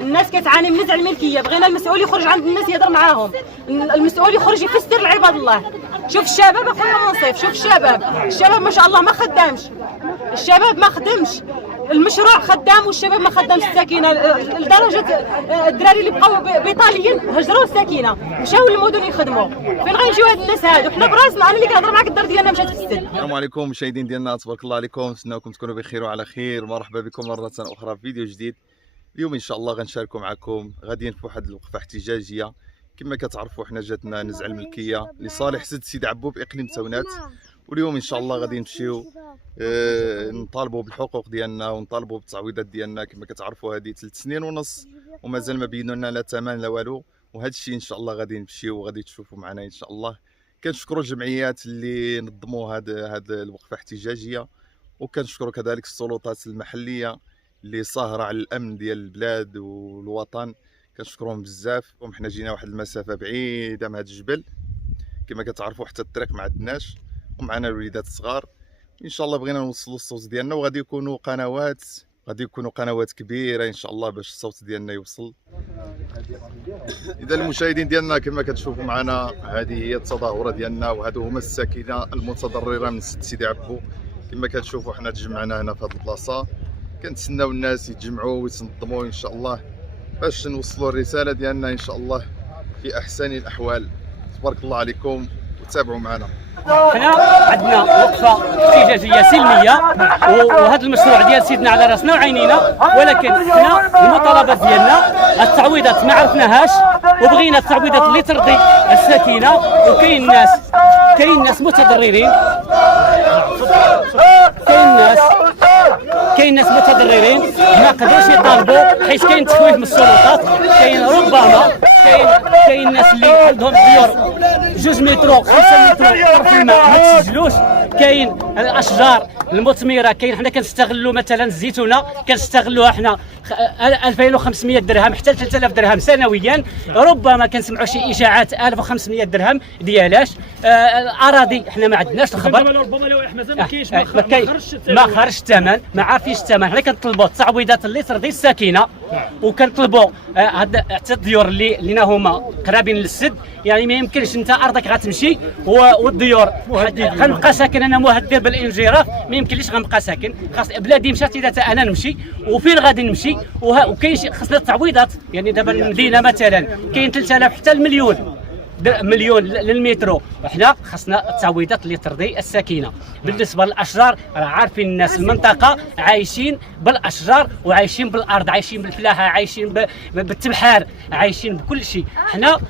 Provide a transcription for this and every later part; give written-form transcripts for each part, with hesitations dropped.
الناس كتعاني من نزع الملكيه، بغينا المسؤول يخرج عند الناس يهضر معاهم، المسؤول يخرج يفسر لعباد الله. شوف الشباب اخويا منصف، شوف الشباب ما شاء الله ما خدامش، الشباب ما خدمش، المشروع خدام والشباب ما خدامش السكينه، لدرجه الدراري اللي بقاو بيطاليين هجروا السكينه مشاو للمدن يخدموا. فين غيمشيو هاد الناس هادو؟ حنا براسنا، انا اللي كنهضر معاك الدار ديالنا مشات في السد. السلام عليكم مشاهدين ديالنا، تبارك الله عليكم، نتمنىكم تكونوا بخير وعلى خير. مرحبا بكم مره اخرى في فيديو جديد. اليوم ان شاء الله غنشاركوا معكم غاديين في واحد الوقفه احتجاجيه. كما كتعرفوا حنا جاتنا نزع الملكيه لصالح سد سيدي عبو باقليم تاونات، واليوم ان شاء الله غادي نمشيو نطالبوا بالحقوق ديالنا ونطالبوا بالتعويضات ديالنا. كما كتعرفوا هذه 3 سنين ونص ومازال ما بينوا لنا لا ثمن لا والو، وهذا الشيء ان شاء الله غادي نمشيو وغادي تشوفوا معنا ان شاء الله. كنشكروا الجمعيات اللي نظموا هذه الوقفه الاحتجاجيه، وكنشكروا كذلك السلطات المحليه اللي ساهره على الامن ديال البلاد والوطن. كنشكرهم بزاف. حنا جينا واحد المسافه بعيده من هذا الجبل، كما كتعرفوا حتى الطريق ما عندناش، ومعنا الوليدات الصغار. ان شاء الله بغينا نوصلوا الصوت ديالنا، وغادي يكونوا قنوات كبيره ان شاء الله باش الصوت ديالنا يوصل. اذا المشاهدين ديالنا كما كتشوفوا معنا، هذه هي التظاهره ديالنا، وهادو هما الساكنه المتضرره من سد سيدي عبو. كما كتشوفوا حنا تجمعنا هنا في هذه البلاصه، كنتسناو الناس يتجمعوا ويتنظموا ان شاء الله باش نوصلوا الرساله ديالنا ان شاء الله في احسن الاحوال. تبارك الله عليكم وتابعوا معنا. حنا عندنا وقفه احتجاجيه سلميه، وهذا المشروع ديال سيدنا على راسنا وعينينا، ولكن حنا المطالبات ديالنا التعويضات ما عرفناهاش، وبغينا التعويضات اللي ترضي السكينه. وكاين ناس متضررين، كاين ناس متضررين ما قدروش يطالبوا حيت كاين تخويف من السلطات. كاين ربما كاين ناس اللي عندهم ديور 2 متر 5 متر طرف الماء ما تسجلوش. كاين الاشجار المثمره، كاين حنا كنستغلوا مثلا الزيتونه كنستغلوها حنا 2500 درهم حتى 3000 درهم سنويا. ربما كنسمعوا شي اشاعات 1500 درهم ديالاش. الاراضي حنا ما عندناش الخبر، ربما لو احمد ما كاينش ما خرجش الثمن، ما عارفينش الثمن. حنا كنطلبوا التعويضات اللي ترضي الساكنه، وكنطلبوا حتى الديور اللي هما قرابين للسد. يعني ما يمكنش انت ارضك غتمشي والديور غنبقى ساكن انا مهدر بالانجراف، ما يمكنليش غنبقى ساكن. خاص بلادي مشات اذا انا نمشي، وفين غادي نمشي؟ وكاين خاصنا التعويضات. يعني دابا المدينه مثلا كاين 3000 حتى المليون للمترو، وحنا خاصنا التعويضات اللي ترضي السكينه. بالنسبه للاشجار، راه عارفين الناس المنطقه عايشين بالاشجار وعايشين بالارض، عايشين بالفلاحه، عايشين بالتبحار، عايشين بكل شيء. حنا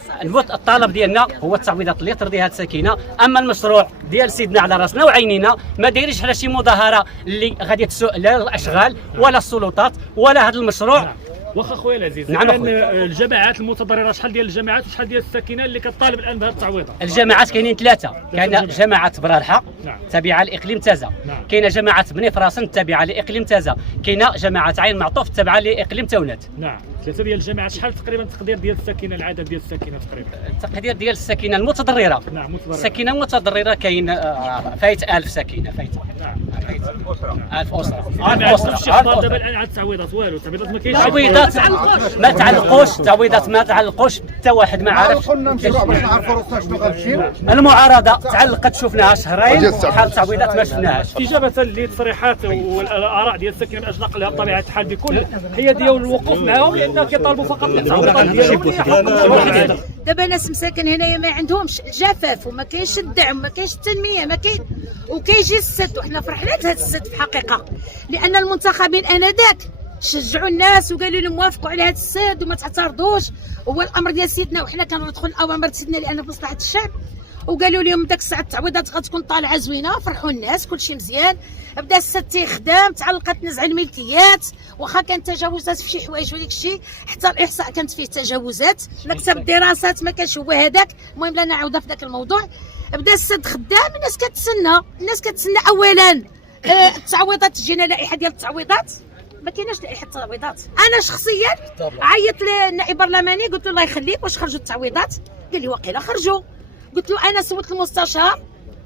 الطلب ديالنا هو التعويضات اللي ترضي هذه السكينه. اما المشروع ديال سيدنا على راسنا وعينينا ما دايرينش على شي مظاهره اللي غادي تسوء لا الاشغال ولا السلطات ولا هذا المشروع. واخا خويا العزيز، نعم الجماعات المتضرره، شحال ديال الجماعات وشحال ديال الساكنه اللي كطالب الان بهذه التعويضات؟ الجماعات كاينين 3. كاين جماعه برالحه تابعه لاقليم تازه، كاينه جماعه بني فراسن تابعه لاقليم تازه، كاينه جماعه عين معطوف تابعه لاقليم تاونات. نعم، 3 ديال الجماعات. شحال تقريبا التقدير ديال الساكنه، العدد ديال الساكنه تقريبا؟ التقدير ديال الساكنه المتضرره، نعم الساكنه المتضرره كاين فايت 1000 ساكنه، فايت 1000 اسره. دابا الان على التعويضات والو، التعويضات ما كاينش. تعويضات تعويضات ما تعلقوش حتى واحد ما عارف. المعارضه تعلقت شفناها شهرين، شحال التعويضات ما شفناهاش. استجابه للتصريحات والاراء ديال الساكنه من اجل نقلها بطبيعه الحال بكل هي ديال الوقوف معهم، لان كيطالبوا فقط بالتعويضات ديالهم. دابا ناس مساكن هنايا ما عندهمش الجفاف، وما كاينش الدعم، ما كاينش التنميه، ما كاين. وكيجي السد، وحنا فرحنا بهذا السد في الحقيقه، لان المنتخبين انذاك شجعوا الناس وقالوا لهم وافقوا على هذا السد وما تعترضوش. هو الامر ديال سيدنا، وحنا كندخل الاوامر سيدنا لان في مصلحه الشعب. وقالوا لهم داك الساعه التعويضات غتكون طالعه زوينه، فرحوا الناس، كلشي مزيان. بدا السد تيخدم، تعلقت نزع الملكيات، واخا كانت تجاوزات في شي حوايج وداك الشيء، حتى الاحصاء كانت فيه تجاوزات، مكتب الدراسات ما كانش هو هذاك. المهم لا نعاودها في ذاك الموضوع. بدا السد خدام، الناس كتسنى اولا التعويضات، تجينا لائحه ديال التعويضات، ما كايناش لائحه التعويضات. انا شخصيا عيطت للنائب البرلماني قلت له الله يخليك واش خرجوا التعويضات؟ قال لي واقيلا خرجوا. قلت له انا سولت المستشار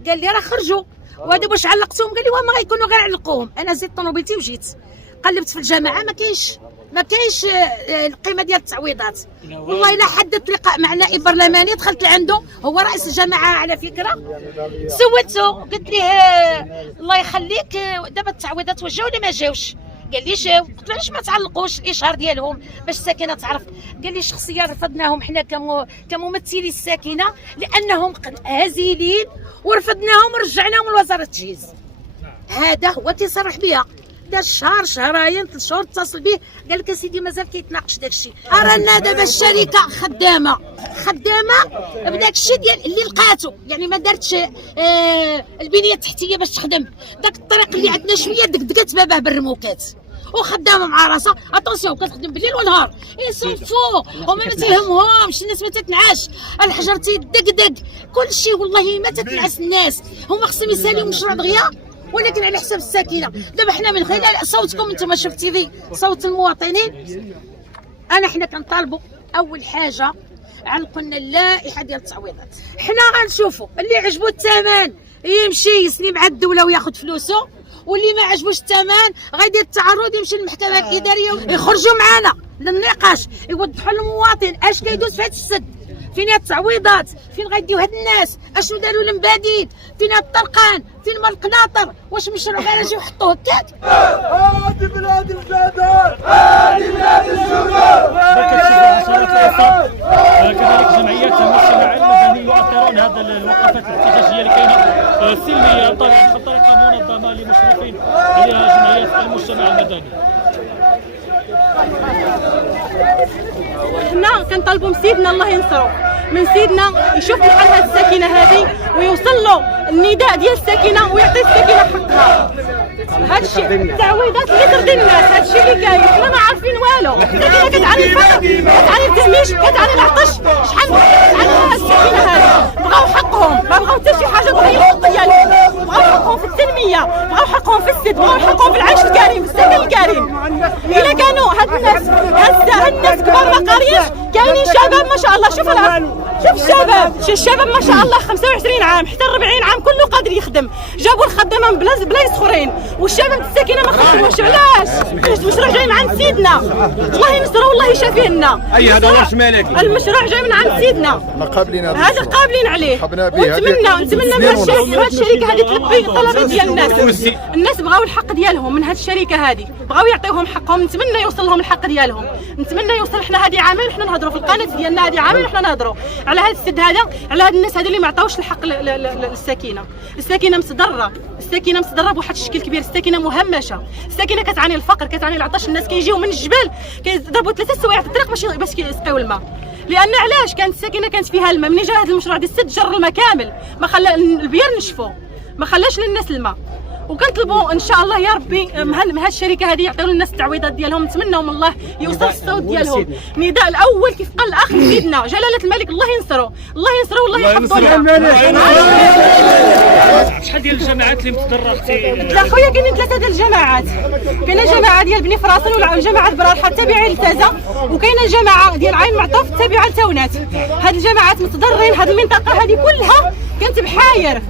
قال لي راه خرجوا. وهذا باش علقتهم قال لي وما غيكونوا غير علقوهم. انا زدت طوموبيلتي وجيت قلبت في الجماعه، ما كاينش ما كاينش القيمه ديال التعويضات. والله الا حددت لقاء مع نائب برلماني دخلت لعنده، هو رئيس الجماعه على فكره، سولته قلت ليه الله يخليك دابا التعويضات وجاو ولا ما جاوش؟ قال لي جاو. قلت له علاش ما تعلقوش الاشهار ديالهم باش الساكنه تعرف؟ قال لي شخصيا رفضناهم حنا كممثلي الساكنه لانهم هزيلين، ورفضناهم ورجعناهم لوزاره التجهيز. هذا هو تيصرح بها. دار شهر شهرين 3 شهور اتصل به قال لك اسيدي مازال كيتناقش داك الشيء. رانا دابا الشركه خدامه بداك الشيء ديال اللي لقاتو، يعني ما دارتش البنيه التحتيه باش تخدم. داك الطريق اللي عندنا شويه دقدقات باباه بالرموكات وخدامه مع راسها. اتونسيون كتخدم بالليل ونهار يصنفو وما تيهمهمش الناس، ما تتنعش الحجر تيدقدق كل شيء. والله ما تتنعس الناس، هما خصهم يساليو مشروع دغيا ولكن على حساب الساكنه. دابا حنا من خلال صوتكم انتم شفتي في صوت المواطنين، حنا كنطالبوا اول حاجه علقوا لنا اللائحه ديال التعويضات. حنا غنشوفوا اللي عجبو الثمن يمشي يسلي مع الدوله وياخذ فلوسه، واللي ما عجبوش الثمن غيدير التعرض يمشي للمحكمه الاداريه ويخرجوا معنا للنقاش، يوضحوا للمواطن اش كيدوز في هذا السد، فين التعويضات، فين غيديو هاد الناس، اشنو داروا المبادئ، فين الطرقان، فين مال القناطر، واش مشروع غير يجيو يحطوه هكاك؟ هادي بلاد الجدار، هادي بلاد الجدار. كذلك جمعيات المجتمع المدني يؤثرون هذا الوقفات الاحتجاجيه اللي كاينه سلميه بطريقه منظمه لمشرفين جمعيات المجتمع المدني. حنا كنطالبوا من سيدنا الله ينصرو، من سيدنا يشوف الحال هاد الساكنه هذه ويوصل له النداء ديال الساكنه ويعطي الساكنه حقها. هاد الشيء التعويضات اللي ترضي الناس، هاد الشيء اللي كاين حنا ما عارفين والو. الساكنه كتعاني الفقر، كتعاني التهميش، كتعاني العطش. شحال كتعاني الساكنه هذه؟ بغاو حقهم، ما بغاو حتى شي حاجه تغير الحق ديالهم. بغاو حقهم في التنميه، بغاو حقهم في السد، بغاو حقهم في العيش الكريم، في السكن الكريم. الا كانوا هاد الناس كبار ما قاريينش، كاينين شباب ما شاء الله. شوف الشباب ما شاء الله 25 عام حتى 40 عام كله قادر يخدم. جابوا الخدامه من بلايص اخرين والشباب الساكنه ما خدموش. علاش؟ المشروع جاي من عند سيدنا الله ينصرو والله يشافيه لنا. هذا واش مالك؟ المشروع جاي من عند سيدنا، هذا قابلين عليه. ونتمنى من هاد الشركه هذه تلبي الطلبات ديال الناس بغاو الحق ديالهم من هاد الشركه هذه، بغاو يعطيوهم حقهم. نتمنى يوصل لهم الحق ديالهم، نتمنى يوصل. حنا هذه عامين حنا نهضروا في القناه ديالنا، هذه عامين حنا نهضروا على هذا السد هذا، على هاد الناس هذه اللي ما عطاوش الحق للساكنه. الساكنه مصدره بواحد الشكل كبير، الساكنه مهمشه، الساكنه كتعاني الفقر، كتعاني العطش. الناس كيجيو من الجبال كيضربوا 3 سوايع في الطريق باش يسقيو الماء. لان علاش؟ كانت الساكنه كانت فيها الماء. ملي جا هذا المشروع ديال السد جر الماء كامل، ما خلى البير نشفوا، ما خلاش للناس الماء. وكنطلبوا ان شاء الله يا ربي من هاد الشركه هذه يعطيو للناس التعويضات ديالهم. نتمناو من الله يوصل الصوت ديالهم. نداء الاول كيف قال الاخ سيدنا جلاله الملك الله ينصرو والله يحفظوا لنا. شحال ديال الجماعات اللي متضرره اختي؟ لا خويا كاينين 3 ديال الجماعات. كاينه جماعه ديال بني فراصل وجماعه برالحه التابعه لتازا، وكاينه جماعه ديال عين معطوف التابعه لتونات. هاد الجماعات متضررين. هاد المنطقه هذه كلها كانت بحاير،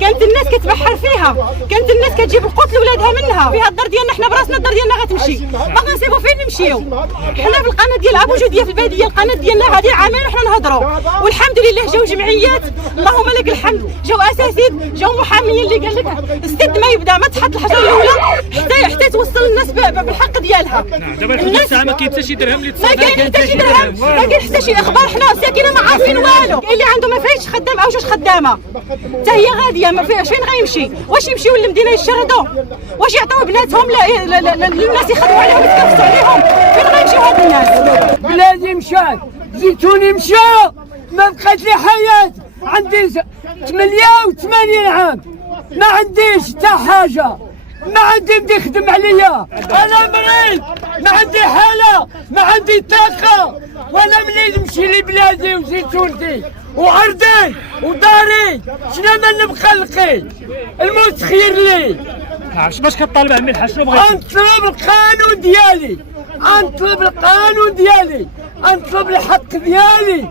كانت الناس كتبحر فيها، كانت الناس كتجيب القوت لولادها منها. فيها الدار ديالنا حنا براسنا، الدار ديالنا غتمشي، باغا نسيبو فين نمشيو. حنا في القناه ديال ابو جوديه في الباديه، القناه ديالنا هذه عامين وحنا نهضروا، والحمد لله جاو جمعيات اللهم لك الحمد، جاو اساتذه، جاو محاميين اللي قال لك السد ما يبدا، ما تحط الحجر الاولى حتى توصل الناس بالحق ديالها. دابا لحد الساعه ما كاين حتى شي درهم اللي ما كاين حتى شي درهم، ما كاين حتى شي اخبار. حنا ساكنه ما عارفين والو. اللي عنده ما فايتش خدام او 2 خدامه حتى هي غاديه، ما فيهاش فين غيمشي. واش يمشيو للمدينه يشردوا؟ واش يعطيو بناتهم للناس يخدموا عليهم يتكفسوا عليهم؟ فين غيمشيو هاد الناس؟ بلادي مشات، زيتوني مشى، ما بقات لي حياة. عندي 88 عام ما عنديش حتى حاجة، ما عندي بدي يخدم عليا. أنا مريض، ما عندي حالة، ما عندي طاقة، ولا ملي نمشي لبلادي وزيتونتي وعرضي وداري شنو ما نبقى نلقي. الموت خير لي. باش كطالب عمي الحاج؟ شنو بغيتي؟ نطلب القانون ديالي، نطلب القانون ديالي، نطلب الحق ديالي.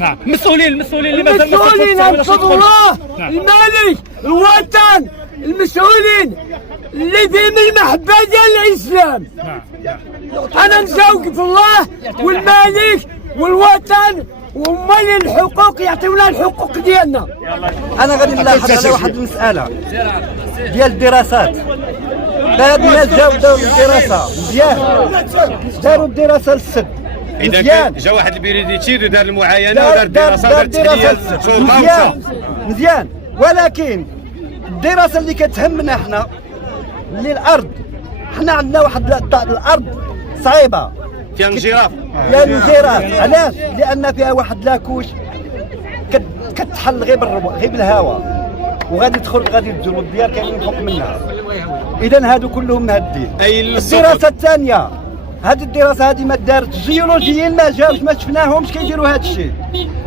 نعم. المسؤولين اللي مازال المسؤولين نطلب الله الملك الوطن، المسؤولين اللي ديما المحبه ديال الاسلام. انا نزوق في الله والمالك والوطن ومال الحقوق يعطيونا الحقوق ديالنا. انا غادي نلاحظ على واحد المساله ديال الدراسات. هاد الناس جاو داروا الدراسه مزيان، داروا الدراسه للسد اذا مزيان، كان جا واحد البيريديتير ودار المعاينه ودار الدراسه ودار التحليل مزيان مزيان، ولكن الدراسه اللي كتهمنا حنا اللي الارض، حنا عندنا واحد الارض صعيبه فيها انجراف. فيها انجراف، علاش؟ لان فيها واحد لاكوش كتحل غير بالهواء، وغادي تدخل غادي تزول الديار كاينين فوق منها. اذا هادو كلهم مهدين. الدراسه الثانيه، هذه الدراسه هذه ما دارتش، الجيولوجيين ما جاوش ما شفناهمش كيديروا هذا الشيء.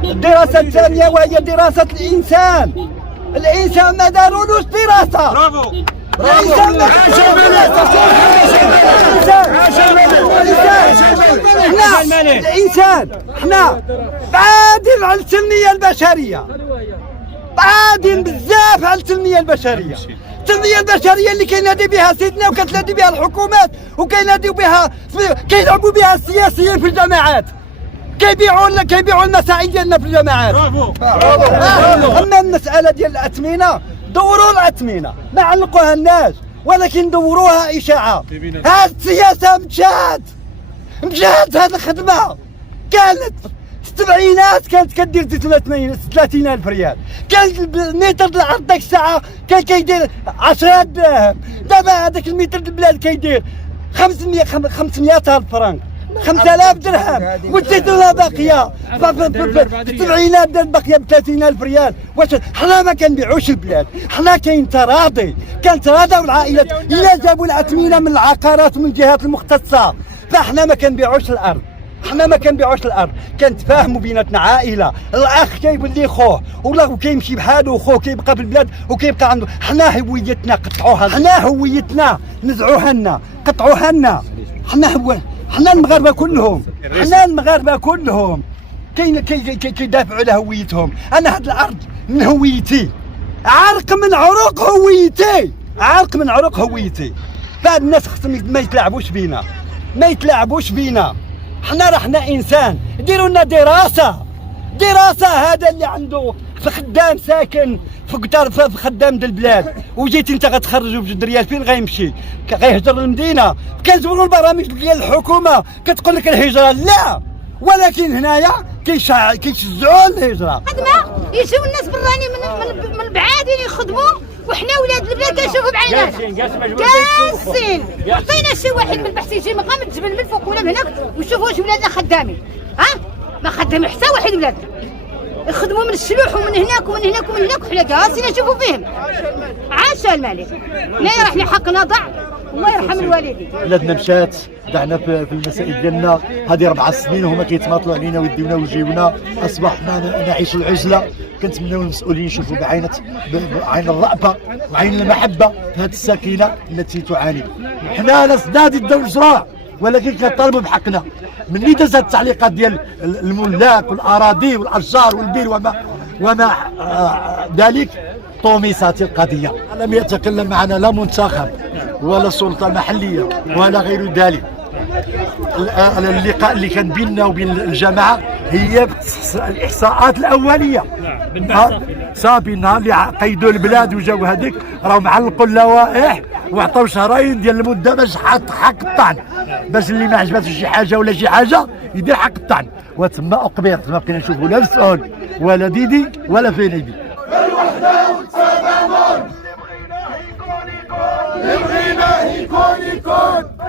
الدراسه الثانيه وهي دراسه الانسان، الانسان ما دارولوش دراسه. برافو الانسان ما الانسان حنا بعادين على التنميه البشريه، بعادين بزاف على التنميه البشريه. التنميه البشريه اللي كينادي بها سيدنا وكتنادي بها الحكومات وكيناديو بها كيلعبوا بها السياسيين في الجامعات، كيبيعوا المساعي ديالنا في الجامعات. اما المساله ديال الاثمنه، دوروا الاثمنه ما علقوها الناس، ولكن دوروها اشاعه. هاد السياسه مشات هاد الخدمه كانت السبعينات كانت كدير 30,000 ريال، كان المتر العرض ديك الساعه كان كيدير 10 دراهم، دابا هذاك المتر البلاد كيدير 500,000 فرنك، 5000 درهم، والزيتونه باقيه في السبعينات باقيه ب 30,000 ريال. واش حنا ما كنبيعوش البلاد، حنا كاين تراضي، كان تراضوا العائلات الا جابوا الاثمنه من العقارات ومن الجهات المختصه، فاحنا ما كنبيعوش الارض، حنا ما كنبيعوش الارض، كنتفاهموا بيناتنا عائله، الاخ كيولي خوه ولا كيمشي بحاله وخوه كيبقى في البلاد وكيبقى عنده. حنا هويتنا قطعوها، حنا هويتنا نزعوها لنا، قطعوها لنا. حنا المغاربه كلهم، حنا المغاربه كلهم كيدافعوا على هويتهم. انا هاد الارض من هويتي، عرق من عروق هويتي، عرق من عروق هويتي. فهاد الناس خصهم ما يتلاعبوش بينا، ما يتلاعبوش بينا. حنا رحنا انسان، ديروا لنا دراسه. هذا اللي عنده في خدام ساكن في خدام ديال البلاد وجيتي انت غتخرجوا بجوج ريال، فين غيمشي؟ غيهجر المدينه. كنزوروا البرامج ديال الحكومه كتقول لك الهجره لا، ولكن هنايا كيشجعوا الهجره. خدمه يجيو الناس براني من بعادين يخدموا، وحنا ولاد البلاد كنشوفوا بعيناتنا كاسين. عطينا شي واحد من البحث يجي مقام الجبل من فوق ولا من هناك ونشوفوا واش ولادنا خدامين. ما خدامين حتى واحد ولادنا، يخدموا من الشلوح ومن هناك ومن هناك ومن هناك، وحنا كاسين نشوفوا فيهم. عاشا الملك، حنايا رحنا حقنا ضاع، الله يرحم الوالدين. بلادنا مشات، ضعنا في المسائل ديالنا. هذه 4 سنين وهما كيتماطلوا علينا ويديونا ويجيونا، اصبحنا نعيش العزله. كنتمناو المسؤولين يشوفوا بعين الرأفه وعين المحبه في هذه الساكنه التي تعاني. حنا ناس نادي الدور الشرع، ولكن كنطالبوا بحقنا. ملي دازت التعليقات ديال الملاك والاراضي والاشجار والبير وما ذلك، طمست القضيه. لم يتكلم معنا لا منتخب ولا سلطه محليه ولا غير ذلك. اللقاء اللي كان بيننا وبين الجماعه هي الاحصاءات الاوليه. صافي النهار اللي قيدوا البلاد وجاو هذيك راهم معلقوا اللوائح وعطاو شهرين ديال المده باش حق الطعن، باش اللي ما عجباتوش شي حاجه ولا شي حاجه يدير حق الطعن. وتما اقبض، ما بقينا نشوفوا لا مسؤول ولا ديدي ولا فينيدي. الوحده والتضامن اللي بغيناه يكون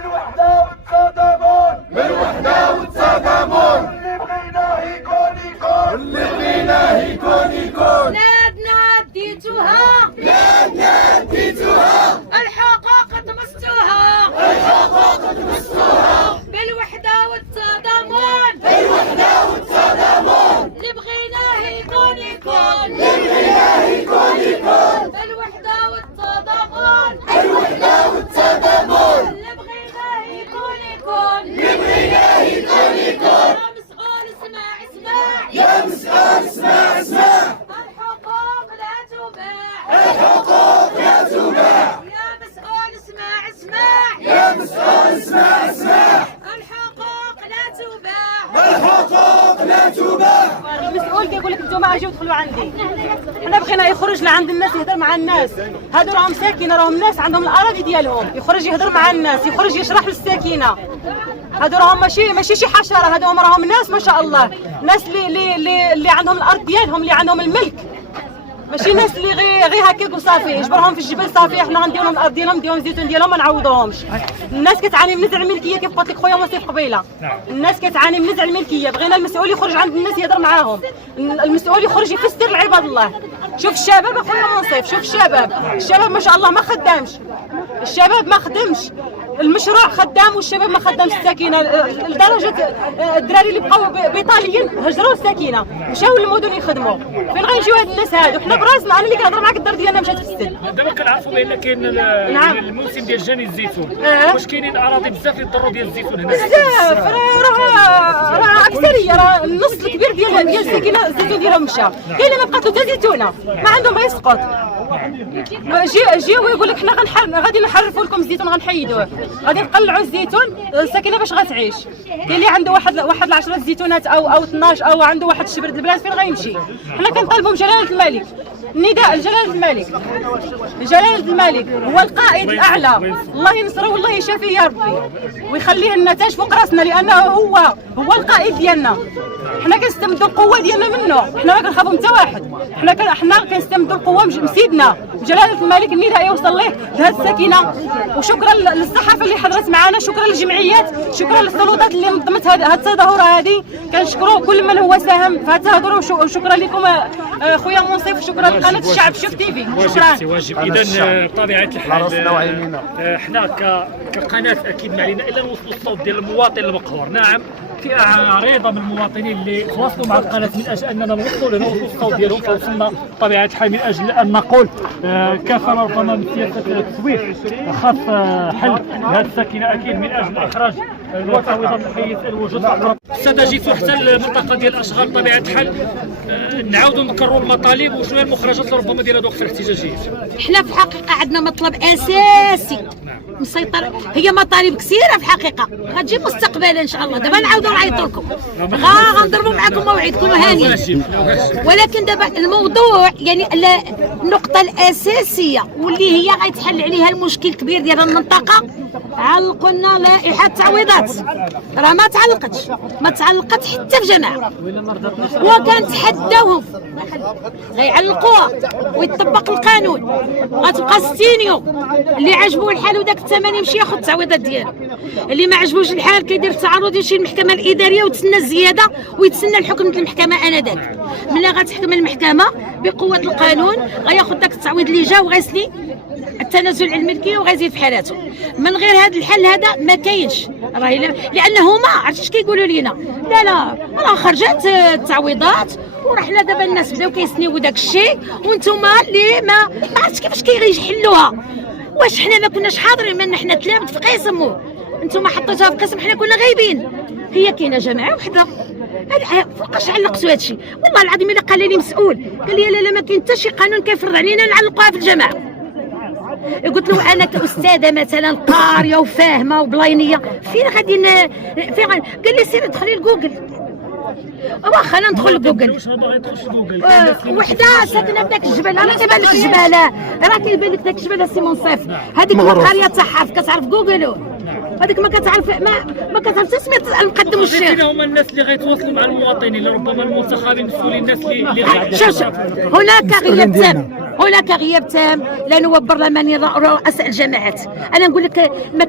الوحده والتضامن، الوحده والتضامن اللي بغيناه يكون. بلادنا ديتوها، الحقوق طمستوها، بالوحده والتضامن، اللي بغيناه يكون. الوحده والتضامن، اللي بغيناه الحقوق لا تباع. المسؤول كيقول لك انتم اجيو دخلوا عندي. حنا بغينا يخرج لعند الناس يهضر مع الناس. هادو راهم ساكنه، راهم ناس عندهم الاراضي ديالهم، يخرج يهضر مع الناس، يخرج يشرح للساكنه. هادو راهم ماشي شي حشره، هادو راهم ناس ما شاء الله، ناس اللي عندهم الارض ديالهم، اللي عندهم الملك، ماشي ناس اللي غير هكاك وصافي يجبرهم في الجبل صافي. حنا غنديروا لهم الارض ديالهم، نديروا الزيتون ديالهم، ما نعوضوهمش. الناس كتعاني من نزع الملكيه كيف قلت لك خويا منصف قبيله. الناس كتعاني من نزع الملكيه، بغينا المسؤول يخرج عند الناس يهضر معاهم، المسؤول يخرج يفسر لعباد الله. شوف الشباب اخويا منصف، شوف الشباب ما شاء الله ما خدامش، الشباب ما خدمش، المشروع خدام والشباب ما خدامش الساكنه، لدرجه الدراري اللي بقاو بيطاليين هجروا الساكنه مشاو للمدن يخدموا. فين غنجيو هاد الناس هادو؟ حنا براسنا، انا اللي كنهضر معاك الدار ديالنا مشات في السد. دابا كنعرفوا بان كاين الموسم ديال جني الزيتون، واش كاينين اراضي بزاف اللي ضروا ديال الزيتون هنا؟ بزاف، راه اكثريه، راه النص الكبير ديال الساكنه الزيتون ديالهم مشى. كاين اللي ما بقات له حتى زيتونه، ما عندهم غير يسقط. جيو يقول لك حنا غادي نحرفوا لكم الزيتون، غنحيدوه، غادي نقلعوا الزيتون، الساكنه باش غتعيش. كاين اللي عنده واحد 10 زيتونات او 12 او عنده واحد الشبرد البلاد، فين غيمشي؟ حنا كنطالبوا بجلاله الملك، النداء لجلاله الملك. جلاله الملك هو القائد الاعلى، الله ينصره والله يشافيه يا ربي ويخليه لنا تاج فوق راسنا، لانه هو القائد ديالنا. حنا كنستمدوا القوه ديالنا منه، حنا ما كنخافوا من حتى واحد، حنا كنستمدوا القوه من سيدنا بجلاله الملك. النداء يوصل ليه لهذه الساكنه. وشكرا للصحافه اللي حضرت معنا، شكرا للجمعيات، شكرا للسلطات اللي نظمت هذه التظاهره هذه. كنشكروا كل من هو ساهم في هذه التظاهره، وشكرا لكم خويا منصف، وشكرا لقناه الشعب شوف تيفي. شكرا. واجب. اذا بطبيعه الحال حنا كقناه اكيد ما علينا الا نوصلوا الصوت ديال المواطن المقهور. نعم، في عريضه من المواطنين اللي تواصلوا مع القناه من اجل اننا نوصلوا الصوت ديالهم، فوصلنا بطبيعه الحال من اجل ان نقول كفى ربما من سياسه التسويف خاص حل هذه الساكنه اكيد من اجل اخراج المتعوضات حيث الوجود الاقرب. الساده جيتوا حتى المنطقه ديال الاشغال بطبيعه الحال، نعاودوا نكرروا المطالب وشنو هي المخرجات ربما ديال هذه الوقفه الاحتجاجيه. احنا في الحقيقه عندنا مطلب اساسي مسيطر، هي مطالب كثيره في الحقيقه غتجي مستقبلا ان شاء الله. دابا نعاودوا نعيطوا لكم، غنضربوا معكم موعدكم هاني، ولكن دابا الموضوع يعني النقطه الاساسيه واللي هي غيتحل عليها المشكل الكبير ديال المنطقه، علقوا لنا لائحه التعويضات. راه ما تعلقت حتى في جماعه، وكنتحداوهم غيعلقوها ويطبق القانون، غتبقى 60 يوم. اللي عجبو الحال وداك الثمن يمشي ياخذ التعويضات ديالو، اللي ما عجبوش الحال كيدير التعرض يمشي للمحكمه الاداريه وتسنى الزياده ويتسنى الحكم ديال المحكمه انذاك. ملي غتحكم المحكمه بقوه القانون غياخذ داك التعويض اللي جا وغيسني التنازل عن الملكيه وغيزيد في حالاته. من غير هذا الحل هذا ما كاينش، راه لانه هما عرفتي اش كيقولوا لينا؟ لا راه خرجت التعويضات ورحنا دابا الناس بداو كيسنيو داك الشيء، وانتوما اللي ما عرفتش كيفاش كيحلوها. واش حنا ما كناش حاضرين؟ من حنا تلامت في قسم، انتوما حطيتوها في قسم، حنا كنا غايبين. هي كاينه جماعه وحده، فوقاش علقتوا هادشي؟ والله العظيم الا قال لي مسؤول قال لي لا ما كاين حتى شي قانون كيفرض علينا نعلقوها في الجماعه. قلت له انا كاستاذه مثلا قاريه وفاهمه وبلاينيه، فين قال لي سير دخلي لجوجل. واخا انا ندخل لجوجل، وحده ساكنه بداك الجبل، راه كيبان لك الجباله، راه كيبان لك داك الجبل سي منصف، هذيك القريه تاعها كتعرف جوجل، هذيك ما كتعرف ما كتعرف سميت المقدم والشيخ. شنو هما الناس اللي غيتواصلوا مع المواطنين اللي ربما المنتخبين المسؤولين، الناس اللي شوف هناك غياب تام لا نواب برلماني رؤساء الجماعات. انا نقول لك ما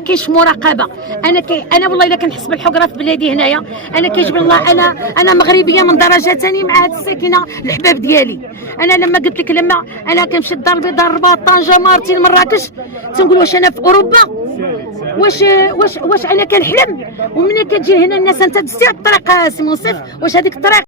كاينش مراقبه. انا والله الا كنحس بالحقره في بلادي هنايا، انا كيجب الله انا مغربيه من درجه ثانيه مع هاد الساكنه الحباب ديالي. انا لما قلت لك لما انا كنمشي للدار البيضاء، الرباط، طنجه، مارتين، مراكش، تنقول واش انا في اوروبا؟ واش انا كنحلم؟ ومنين كتجي هنا الناس انت دزتي على الطريق سي منصف، واش هذيك الطريق